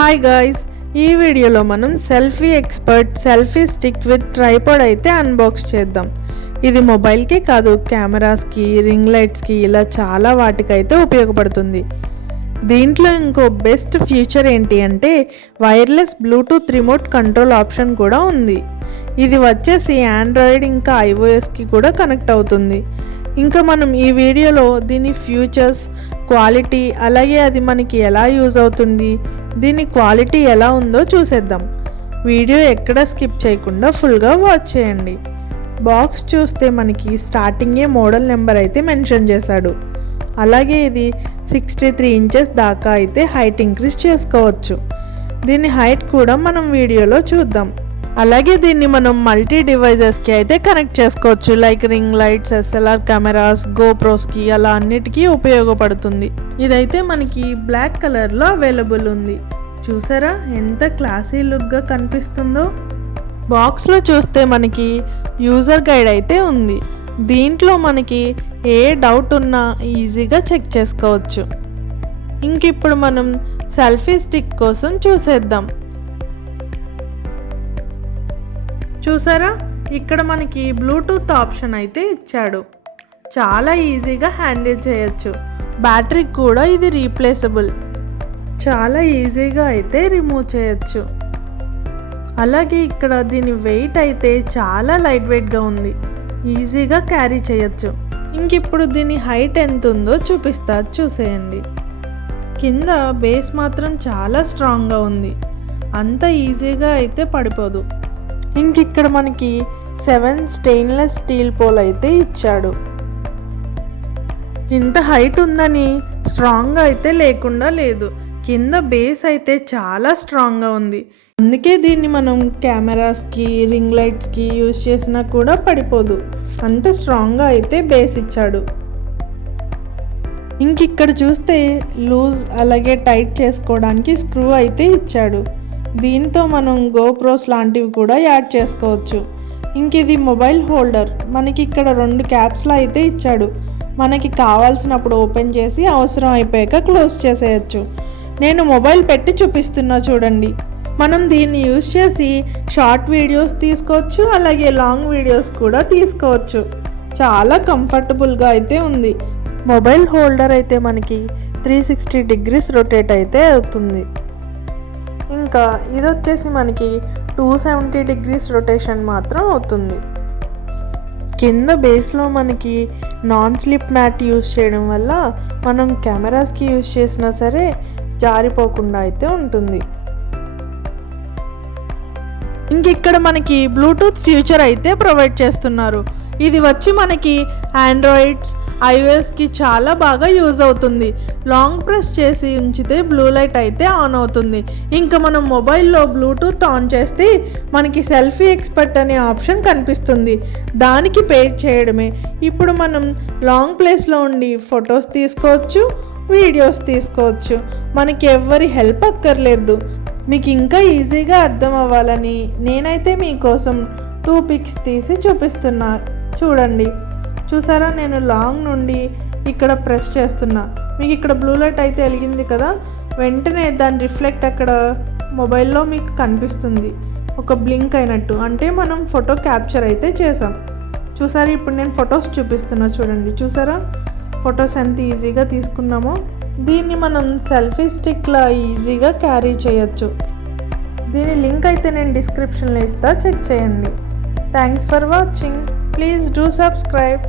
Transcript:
Hi guys, ఈ వీడియోలో మనం selfie expert selfie stick with tripod అయితే అన్బాక్స్ చేద్దాం. ఇది మొబైల్కే కాదు, కెమెరాస్కి, రింగ్ లైట్స్కి ఇలా చాలా వాటికైతే ఉపయోగపడుతుంది. దీంట్లో ఇంకో బెస్ట్ ఫ్యూచర్ ఏంటి అంటే wireless Bluetooth remote control option కూడా ఉంది. ఇది వచ్చేసి ఆండ్రాయిడ్ ఇంకా ఐఓఎస్కి కూడా కనెక్ట్ అవుతుంది. ఇంకా మనం ఈ వీడియోలో దీని ఫ్యూచర్స్, క్వాలిటీ, అలాగే అది మనకి ఎలా యూజ్ అవుతుంది, దీని క్వాలిటీ ఎలా ఉందో చూసేద్దాం. వీడియో ఎక్కడ స్కిప్ చేయకుండా ఫుల్గా వాచ్ చేయండి. బాక్స్ చూస్తే మనకి స్టార్టింగే మోడల్ నెంబర్ అయితే మెన్షన్ చేశాడు. అలాగే ఇది 63 ఇంచెస్ దాకా అయితే హైట్ ఇంక్రీజ్ చేసుకోవచ్చు. దీని హైట్ కూడా మనం వీడియోలో చూద్దాం. అలాగే దీన్ని మనం మల్టీ డివైజెస్కి అయితే కనెక్ట్ చేసుకోవచ్చు. Like ring lights, SLR cameras, గోప్రోస్కి అలా అన్నిటికీ ఉపయోగపడుతుంది. ఇదైతే మనకి బ్లాక్ కలర్లో అవైలబుల్ ఉంది. చూసారా ఎంత క్లాసీ లుక్గా కనిపిస్తుందో. బాక్స్లో చూస్తే మనకి యూజర్ గైడ్ అయితే ఉంది. దీంట్లో మనకి ఏ డౌట్ ఉన్నా ఈజీగా చెక్ చేసుకోవచ్చు. ఇంక ఇప్పుడు మనం సెల్ఫీ స్టిక్ కోసం చూసేద్దాం. చూసారా, ఇక్కడ మనకి బ్లూటూత్ ఆప్షన్ అయితే ఇచ్చాడు. చాలా ఈజీగా హ్యాండిల్ చేయొచ్చు. బ్యాటరీ కూడా ఇది రీప్లేసబుల్. చాలా ఈజీగా అయితే రిమూవ్ చేయొచ్చు. అలాగే ఇక్కడ దీని వెయిట్ అయితే చాలా లైట్ వెయిట్గా ఉంది. ఈజీగా క్యారీ చేయొచ్చు. ఇంక ఇప్పుడు దీని హైట్ ఎంత ఉందో చూపిస్తా, చూసేయండి. కింద బేస్ మాత్రం చాలా స్ట్రాంగ్గా ఉంది. అంత ఈజీగా అయితే పడిపోదు. ఇంక ఇక్కడ మనకి 7 స్టెయిన్లెస్ స్టీల్ పోల్ అయితే ఇచ్చాడు. ఇంత హైట్ ఉందని స్ట్రాంగ్గా అయితే లేకుండా లేదు. కింద బేస్ అయితే చాలా స్ట్రాంగ్గా ఉంది. అందుకే దీన్ని మనం కెమెరాస్కి, రింగ్ లైట్స్కి యూజ్ చేసినా కూడా పడిపోదు. అంత స్ట్రాంగ్గా అయితే బేస్ ఇచ్చాడు. ఇంక ఇక్కడ చూస్తే లూజ్ అలాగే టైట్ చేసుకోవడానికి స్క్రూ అయితే ఇచ్చాడు. దీంతో మనం గోప్రోస్ లాంటివి కూడా యాడ్ చేసుకోవచ్చు. ఇంక ఇది మొబైల్ హోల్డర్. మనకి ఇక్కడ 2 క్యాప్స్లో అయితే ఇచ్చాడు. మనకి కావాల్సినప్పుడు ఓపెన్ చేసి అవసరం అయిపోయాక క్లోజ్ చేసేయచ్చు. నేను మొబైల్ పెట్టి చూపిస్తున్నా చూడండి. మనం దీన్ని యూజ్ చేసి షార్ట్ వీడియోస్ తీసుకోవచ్చు, అలాగే లాంగ్ వీడియోస్ కూడా తీసుకోవచ్చు. చాలా కంఫర్టబుల్గా అయితే ఉంది. మొబైల్ హోల్డర్ అయితే మనకి 360 డిగ్రీస్ రొటేట్ అయితే అవుతుంది. ఇంకా ఇది వచ్చేసి మనకి 270 డిగ్రీస్ రొటేషన్ మాత్రం అవుతుంది. కింద బేస్లో మనకి నాన్ స్లిప్ మ్యాట్ యూజ్ చేయడం వల్ల మనం కెమెరాస్కి యూజ్ చేసినా సరే జారిపోకుండా అయితే ఉంటుంది. ఇంక ఇక్కడ మనకి బ్లూటూత్ ఫ్యూచర్ అయితే ప్రొవైడ్ చేస్తున్నారు. ఇది వచ్చి మనకి ఆండ్రాయిడ్స్, ఐఓఎస్కి చాలా బాగా యూజ్ అవుతుంది. లాంగ్ ప్రెస్ చేసి ఉంచితే బ్లూ లైట్ అయితే ఆన్ అవుతుంది. ఇంకా మనం మొబైల్లో బ్లూటూత్ ఆన్ చేస్తే మనకి సెల్ఫీ ఎక్స్పర్ట్ అనే ఆప్షన్ కనిపిస్తుంది. దానికి పేర్ చేయడమే. ఇప్పుడు మనం లాంగ్ ప్లేస్లో ఉండి ఫొటోస్ తీసుకోవచ్చు, వీడియోస్ తీసుకోవచ్చు. మనకి ఎవ్వరి హెల్ప్ అక్కర్లేదు. మీకు ఇంకా ఈజీగా అర్థం అవ్వాలని నేనైతే మీకోసం 2 పిక్స్ తీసి చూపిస్తున్నా చూడండి. చూసారా, నేను లాంగ్ నుండి ఇక్కడ ప్రెస్ చేస్తున్నా. మీకు ఇక్కడ బ్లూ లైట్ అయితే వెలిగింది కదా, వెంటనే దాని రిఫ్లెక్ట్ అక్కడ మొబైల్లో మీకు కనిపిస్తుంది. ఒక బ్లింక్ అయినట్టు, అంటే మనం ఫోటో క్యాప్చర్ అయితే చేసాం. చూసారా, ఇప్పుడు నేను ఫొటోస్ చూపిస్తున్నా చూడండి. చూసారా ఫొటోస్ ఎంత ఈజీగా తీసుకున్నామో. దీన్ని మనం సెల్ఫీ స్టిక్లా ఈజీగా క్యారీ చేయొచ్చు. దీని లింక్ అయితే నేను డిస్క్రిప్షన్లో ఇస్తా, చెక్ చేయండి. Thanks for watching. Please do subscribe.